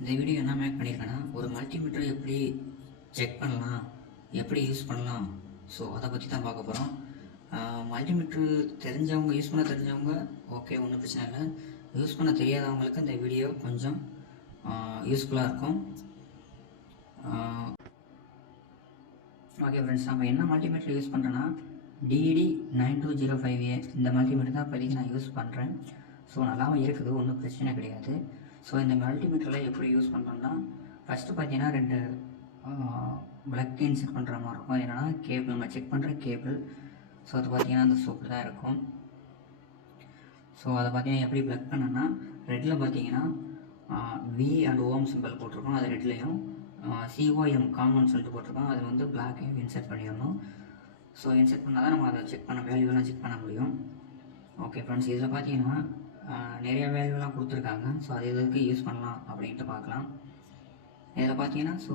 இந்த வீடியோ என்ன மேக் பண்ணியிருக்கேன்னா, ஒரு மல்டிமீட்டர் எப்படி செக் பண்ணலாம், எப்படி யூஸ் பண்ணலாம், ஸோ அதை பற்றி தான் பார்க்க போகிறோம். மல்டிமீட்டர் தெரிஞ்சவங்க, யூஸ் பண்ண தெரிஞ்சவங்க ஓகே, ஒன்றும் பிரச்சனை இல்லை. யூஸ் பண்ண தெரியாதவங்களுக்கு இந்த வீடியோ கொஞ்சம் யூஸ்ஃபுல்லாக இருக்கும். ஓகே ஃப்ரெண்ட்ஸ், நம்ம என்ன மல்டிமீட்டர் யூஸ் பண்ணுறேன்னா DD9205A இந்த மல்டிமீட்டர் தான் இப்போதைக்கு நான் யூஸ் பண்ணுறேன். ஸோ நல்லாவும் இருக்குது, ஒன்றும் பிரச்சனை கிடையாது. ஸோ இந்த மல்டிமீட்டரில் எப்படி யூஸ் பண்ணுறோன்னா, ஃபஸ்ட்டு பார்த்தீங்கன்னா 2 பிளக் இன்செர்ட் பண்ணுற மாதிரி இருக்கும். அது என்னென்னா கேபிள், நம்ம செக் பண்ணுற கேபிள். ஸோ அது பார்த்தீங்கன்னா அந்த சோப்பு தான் இருக்கும். ஸோ அதை பார்த்தீங்கன்னா எப்படி பிளக் பண்ணோன்னா, ரெட்டில் பார்த்தீங்கன்னா V அண்ட் ஓம் சிம்பிள் போட்டிருக்கோம், அது ரெட்லேயும் COM காமன் சொல்லிட்டு போட்டிருக்கோம், அது வந்து பிளாக்கையும் இன்செர்ட் பண்ணிடணும். ஸோ இன்செர்ட் பண்ணால் தான் நம்ம அதை செக் பண்ண வேல்யூலாம் செக் பண்ண முடியும். ஓகே ஃப்ரெண்ட்ஸ், இதில் பார்த்தீங்கன்னா நிறைய வேல்யூலாம் கொடுத்துருக்காங்க. ஸோ அது எதுக்கு யூஸ் பண்ணலாம் அப்படின்ட்டு பார்க்கலாம். இதில் பார்த்தீங்கன்னா ஸோ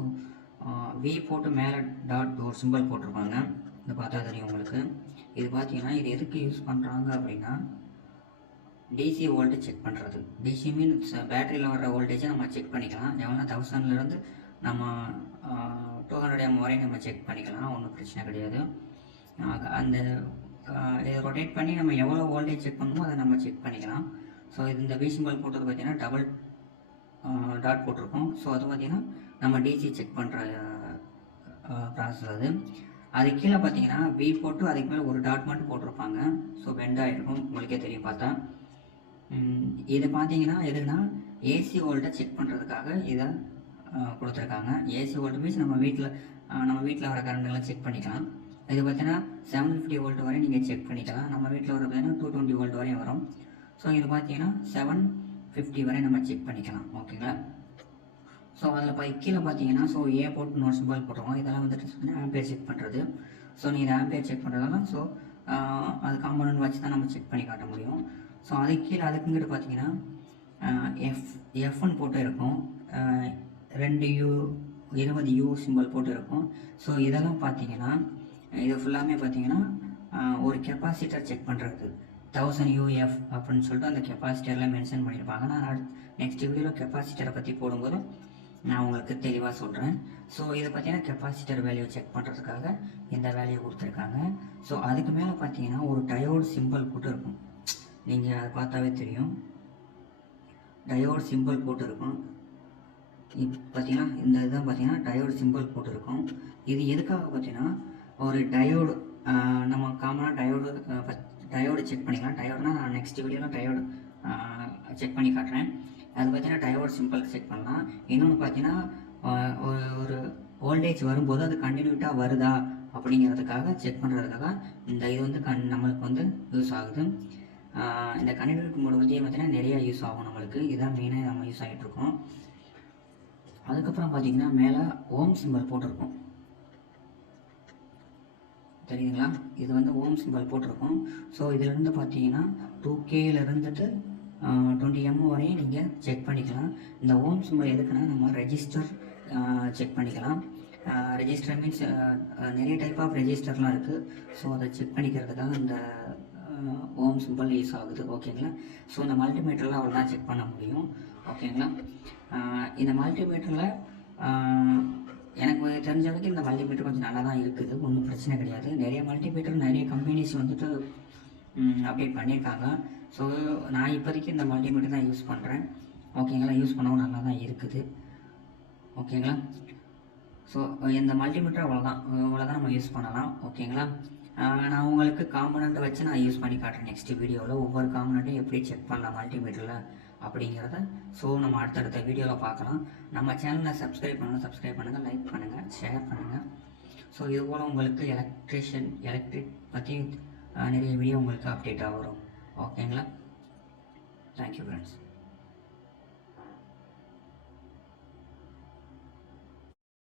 V போட்டு மேலே டாட் ஒரு சிம்பிள் போட்டிருப்பாங்க, இதை பார்த்தா தெரியும் உங்களுக்கு. இது பார்த்தீங்கன்னா இது எதுக்கு யூஸ் பண்ணுறாங்க அப்படின்னா, DC வோல்டேஜ் செக் பண்ணுறது. DC மீன்ஸ் பேட்டரியில் வர வோல்டேஜை நம்ம செக் பண்ணிக்கலாம். எவ்வளோ 1000லேருந்து நம்ம 200 M வரையும் நம்ம செக் பண்ணிக்கலாம், ஒன்றும் பிரச்சனை கிடையாது. அந்த இதை ரொட்டேட் பண்ணி நம்ம எவ்வளோ வோல்டேஜ் செக் பண்ணணுமோ அதை நம்ம செக் பண்ணிக்கலாம். ஸோ இது இந்த V சிம்பிள் போட்டது பார்த்தீங்கன்னா டபுள் டாட் போட்டிருக்கோம். ஸோ அது பார்த்திங்கன்னா நம்ம DC செக் பண்ணுற ப்ராசஸ் அது. அதுக்கு கீழே பார்த்தீங்கன்னா V போட்டு அதுக்கு மேலே ஒரு டாட் மட்டும் போட்டிருப்பாங்க. ஸோ பெண்ட் ஆகிருக்கும், உங்களுக்கே தெரியும் பார்த்தா. இது பார்த்தீங்கன்னா எதுனா AC வோல்ட்டை செக் பண்ணுறதுக்காக இதை கொடுத்துருக்காங்க. AC வோல்ட் மீன்ஸ் நம்ம வீட்டில் வர கரண்ட்லாம் செக் பண்ணிக்கலாம். இது பார்த்தீங்கன்னா 750 வோல்ட் வரை நீங்கள் செக் பண்ணிக்கலாம். நம்ம வீட்டில் வர பார்த்தீங்கன்னா 220 வோல்ட் வரையும் வரும். ஸோ இது பார்த்தீங்கன்னா 750 வரை நம்ம செக் பண்ணிக்கலாம், ஓகேங்களா. ஸோ அதில் கீழே பார்த்தீங்கன்னா ஸோ A போட்டு நோட் சிம்பிள் போட்டுருவோம். இதெல்லாம் வந்துட்டு ஆம்பியர் செக் பண்ணுறது. ஸோ நீங்கள் ஆம்பியர் செக் பண்ணுறதெல்லாம் ஸோ அது காம்பனன்ட் வச்சு தான் நம்ம செக் பண்ணி காட்ட முடியும். ஸோ அதுக்கு கீழே அதுக்குங்கிட்ட பார்த்தீங்கன்னா F1 போட்டு இருக்கும், 20 U சிம்பிள் போட்டு இருக்கும். ஸோ இதெல்லாம் பார்த்தீங்கன்னா இது ஃபுல்லாமே பார்த்தீங்கன்னா ஒரு கெப்பாசிட்டர் செக் பண்ணுறது, 1000 UF அப்படின்னு சொல்லிட்டு அந்த கெப்பாசிட்டரில் மென்ஷன் பண்ணியிருப்பாங்க. நான் நெக்ஸ்ட் வீடியோவில் கெப்பாசிட்டரை பற்றி போடும்போது நான் உங்களுக்கு தெளிவாக சொல்கிறேன். ஸோ இதை பார்த்தீங்கன்னா கெப்பாசிட்டர் வேல்யூ செக் பண்ணுறதுக்காக இந்த வேல்யூ கொடுத்துருக்காங்க. ஸோ அதுக்கு மேலே பார்த்தீங்கன்னா ஒரு டயோடு சிம்பிள் போட்டு இருக்கும், நீங்கள் அதை பார்த்தாவே தெரியும், டயோடு சிம்பிள் போட்டு இருக்கும். இப்போ பார்த்தீங்கன்னா இந்த இதுதான் பார்த்தீங்கன்னா டயோடு சிம்பிள் போட்டுருக்கும். இது எதுக்காக பார்த்தீங்கன்னா ஒரு டயோடு, நம்ம காமனாக டயோடு செக் பண்ணிக்கலாம். டயோடுனா நான் நெக்ஸ்ட் வீடியோவில் டயோடு செக் பண்ணி காட்டுறேன். அது பார்த்தீங்கன்னா டயோடு சிம்பிள் செக் பண்ணலாம். இன்னொன்று பார்த்தீங்கன்னா ஒரு வோல்டேஜ் வரும்போது அது கண்டினியூட்டாக வருதா அப்படிங்கிறதுக்காக செக் பண்ணுறதுக்காக இந்த இது வந்து நம்மளுக்கு வந்து யூஸ் ஆகுது. இந்த கண்டினியூட்டி மோடு வந்து பார்த்தீங்கன்னா நிறையா யூஸ் ஆகும் நம்மளுக்கு. இதுதான் மெயினாக நம்ம யூஸ் ஆகிட்ருக்கோம். அதுக்கப்புறம் பார்த்தீங்கன்னா மேலே ஓம் சிம்பிள் போட்டிருக்கோம், தெரியுதுங்களா. இது வந்து ஓம் சிம்பிள் போட்டிருக்கோம். ஸோ இதிலேருந்து பார்த்தீங்கன்னா 2Kலேருந்துட்டு 20 M வரையும் நீங்கள் செக் பண்ணிக்கலாம். இந்த ஓம் சிம்பிள் எதுக்குன்னா நம்ம ரெஜிஸ்டர் செக் பண்ணிக்கலாம். ரெஜிஸ்டர் மீன்ஸ் நிறைய டைப் ஆஃப் ரெஜிஸ்டர்லாம் இருக்குது. ஸோ அதை செக் பண்ணிக்கிறதுக்காக இந்த ஓம் சிம்பிள் யூஸ் ஆகுது, ஓகேங்களா. ஸோ இந்த மல்டிமீட்டரில் அவ்வளோ தான் செக் பண்ண முடியும், ஓகேங்களா. இந்த மல்டிமீட்டரில் எனக்கு தெரிஞ்ச வரைக்கும் இந்த மல்டிமீட்டர் கொஞ்சம் நல்லா தான் இருக்குது, ஒன்றும் பிரச்சனை கிடையாது. நிறைய மல்டிமீட்டர் நிறைய கம்பெனிஸ் வந்துட்டு அப்டேட் பண்ணியிருக்காங்க. ஸோ நான் இப்போதைக்கு இந்த மல்டிமீட்டர் தான் யூஸ் பண்ணுறேன், ஓகேங்களா. யூஸ் பண்ணவும் நல்லா தான் இருக்குது, ஓகேங்களா. ஸோ இந்த மல்டிமீட்டர் அவ்வளோதான் நம்ம யூஸ் பண்ணலாம், ஓகேங்களா. நான் உங்களுக்கு காம்பனண்ட்டை வச்சு நான் யூஸ் பண்ணி காட்டுறேன் நெக்ஸ்ட் வீடியோவில். ஒவ்வொரு காம்பனண்ட்டையும் எப்படி செக் பண்ணலாம் மல்டிமீட்டரில் அப்படிங்கிறத ஸோ நம்ம அடுத்தடுத்த வீடியோவில் பார்க்கலாம். நம்ம சேனலை சப்ஸ்கிரைப் பண்ணுங்கள், லைக் பண்ணுங்கள், ஷேர் பண்ணுங்கள். ஸோ இது போல் உங்களுக்கு எலக்ட்ரிக் பற்றி நிறைய வீடியோ உங்களுக்கு அப்டேட்டாக வரும், ஓகேங்களா. Thank you friends.